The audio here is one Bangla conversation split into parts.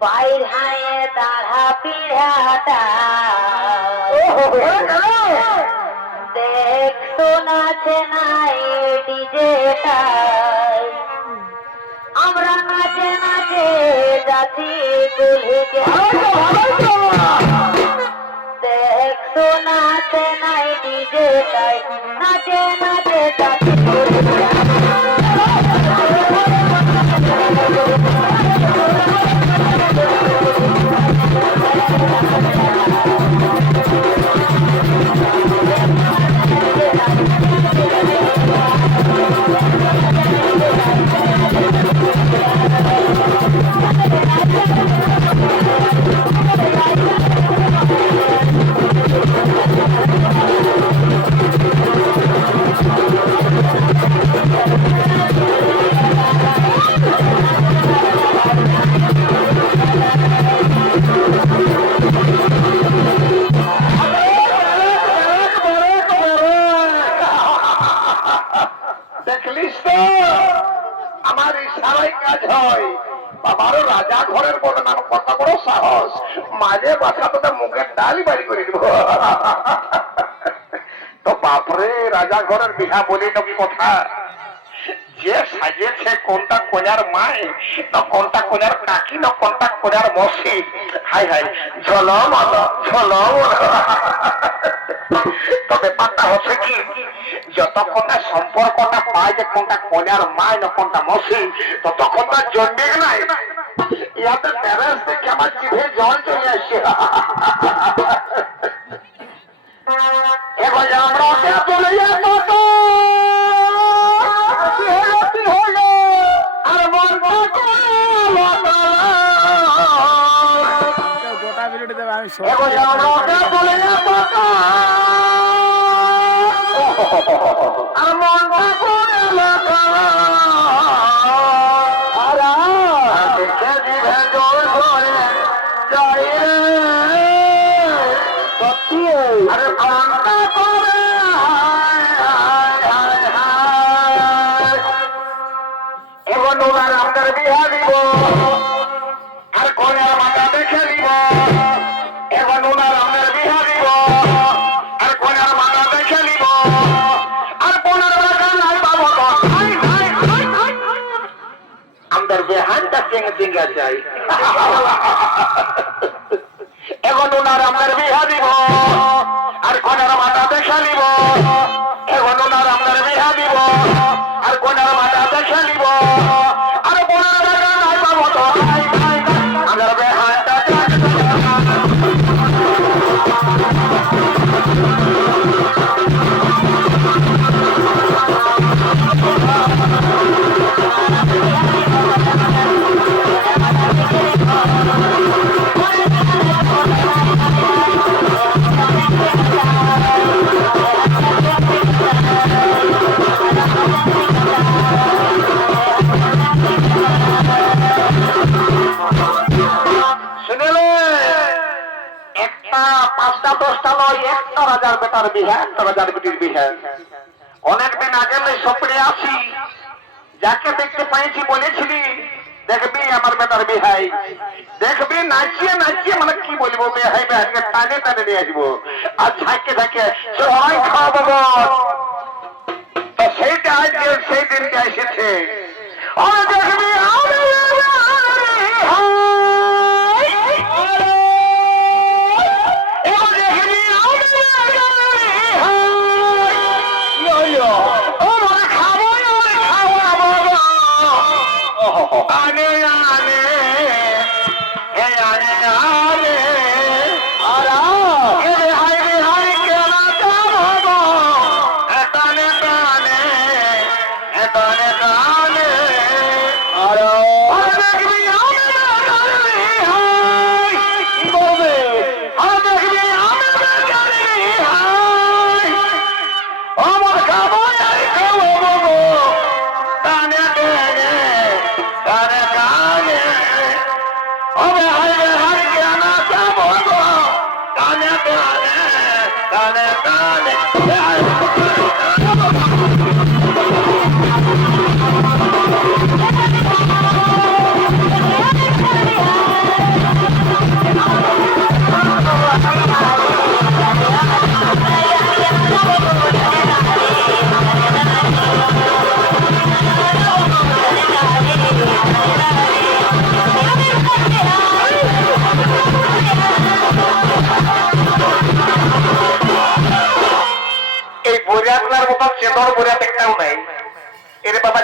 বাইর হায়ে দাঁড়া পিড়াটা দেখ শোনাছে নাই ডিজেটাই আমরা নাচে নাচে যাচ্ছি দুলহিকে দেখ শোনাছে নাই ডিজেটাই নাচে নাচে যাচ্ছি দুলহিকে রাজা ঘরের বদনাম কত বড় সাহস মাঝে বাসা তোদের মুখের ডালি বাড়ি করে দিব তো বাপরে রাজা ঘরের বিহা বলি তো কথা যে সাজিয়েছে কোনটা কন্যার মায় না কোনটা কন্যার কাকি না কোনটা কন্যার মসি হাই হাই ঝলো মালা ঝলো তবে ব্যাপারটা হচ্ছে কি যতক্ষণ না সম্পর্কটা পায় যে কোনটা কন্যার মায় না কোনটা মসি ততক্ষণ তার জন্মে নাই ইয়াতে প্যারেন্টস দেখে আমার জিভে জল চলে আসছে এবার আমরা চলে যাবো তো আর বলবো গোটা ভিডিওটি দেবে আমি এবার আমরা চলে যাবো তো আর বলবো বিহা দিব আর কন্যার মাথা দেখে দিব এখন ওনার আমাদের বিহা দিব আর কন্যার মাথা দেখে দিব আর কন্যার মাথা নাই বাবু আমাদের বেহানটা চেঙ্গে চেঙ্গা চাই এখন ওনার আমাদের বিহা দিব আর কন্যার মাথা দেখে নিব এখন ওনার আমাদের বিহা দিব আর কন্যার মাথা দেখে নিব অনেকদিন আগে স্বপ্নে আসি যাকে দেখতে পাইছি বলেছিলি দেখবি আমার বেটার বিহাই দেখবি নাচিয়ে নাচিয়ে মানে কি বলবো বেহাই বেহাইকে টানে টানে নিয়ে আসবো আর ঝাঁকে ঝাঁকে সবাই খাওয়াবো তো সেইটা আজকে সেই দিনটা এসেছে দেখবি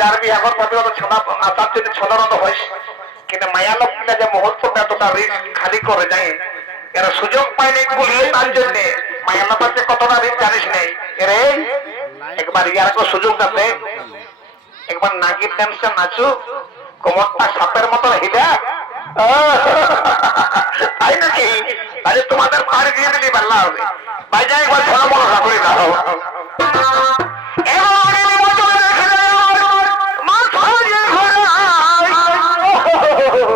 যার বিয়ে এখন প্রতিরোধ ছানা নাচার জন্য ছলরত হয়েছে কিন্তু মায়া লক্ষ্মীরা যে মুহূর্তটা এতটা রিস্ক খালি করে যায় এরা সুযোগ পায়নি গুলিয়ে তার জন্য মায়া লক্ষ্মীকে কতটা রিস্ক জানিস নেই এরে একবার ইয়ারকে সুযোগ দাতে একবার নাগির ডান্সটা নাচু কোমরটা সাপের মতো হিলা তাই নাকি তাহলে তোমাদের পাড়ি দিয়ে দিলি পাল্লা হবে বাইজা একবার ধরা বড় করে দাও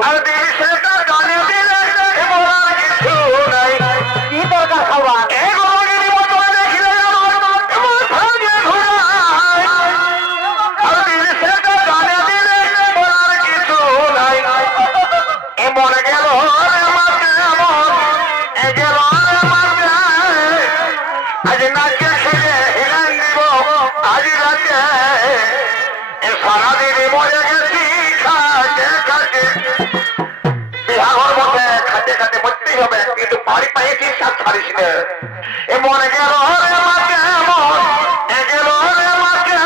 আর দিল সেটা গানে দিলে বলার কিছু নাই কি দরকার খাবার কিন্তু বাড়ি পাইছি সাত ছাড়িস না এ মনে গেল আমাকে গেল আমাকে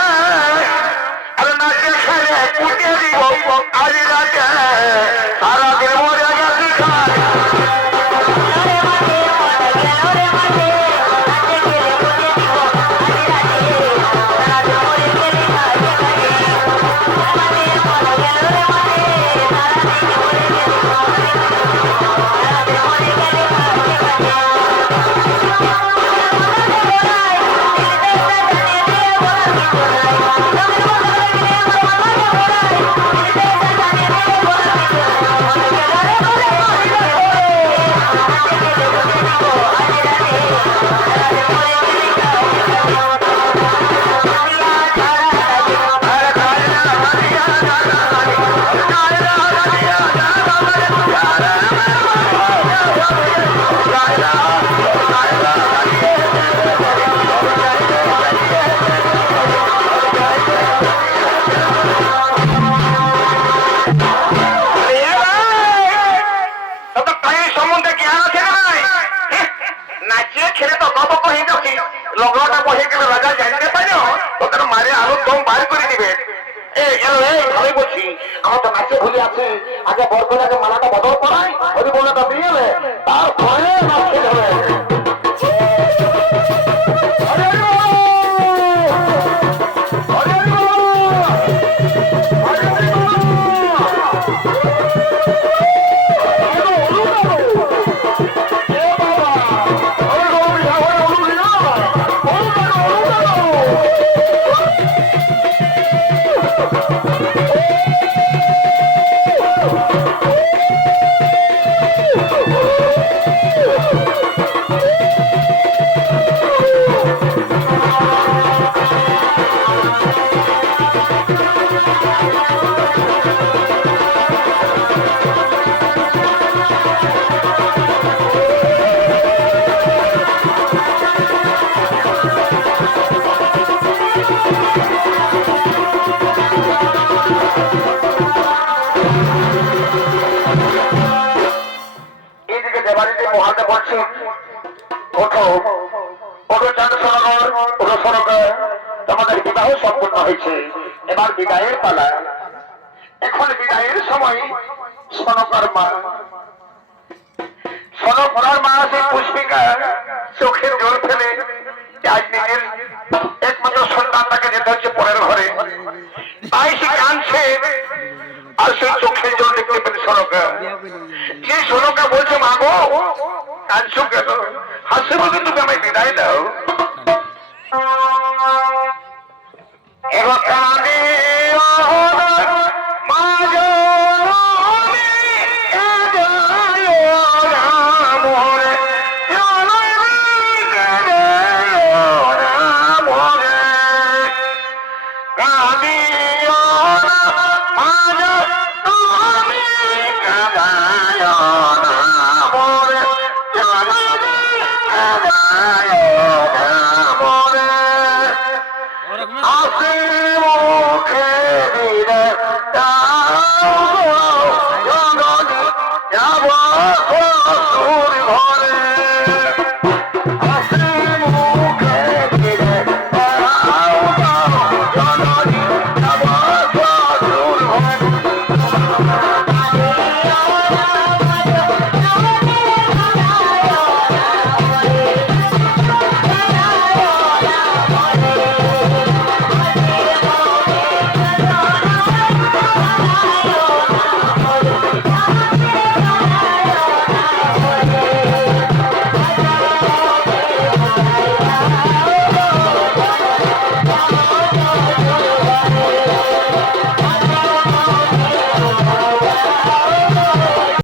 আর নাচে খেলে কুটিয়ে দিব আজ রাতে সারাদিন মরে গেছি খায় লগটা বসে গেলে রাজা জানতে পারো ওদের মারে আরো দম বার করে দিবে ভালোই বলছি আমার তো নাচে ভুলে আছে আগে বরকলাকে মালাটা বদল করাই ওই বলাটা দিয়ে তারপরে নাচতে হবে তোমাদের বিবাহ সম্পূর্ণ হয়েছে এবার বিদায়ের পালা এখন বিদায়ের সময় সনকার মা সনকার মা সেই পুষ্পিকা চোখের জল ফেলে আজ নিজের একমাত্র সন্তানটাকে যেতে হচ্ছে পরের ঘরে তাই সে কাঁদছে আর সেই চোখের জল দেখতে পেলে সনকা যে সনকা বলছে মা গো কাঁদছো কেন হাসে বলতে তুমি আমায় বিদায় দাও এবার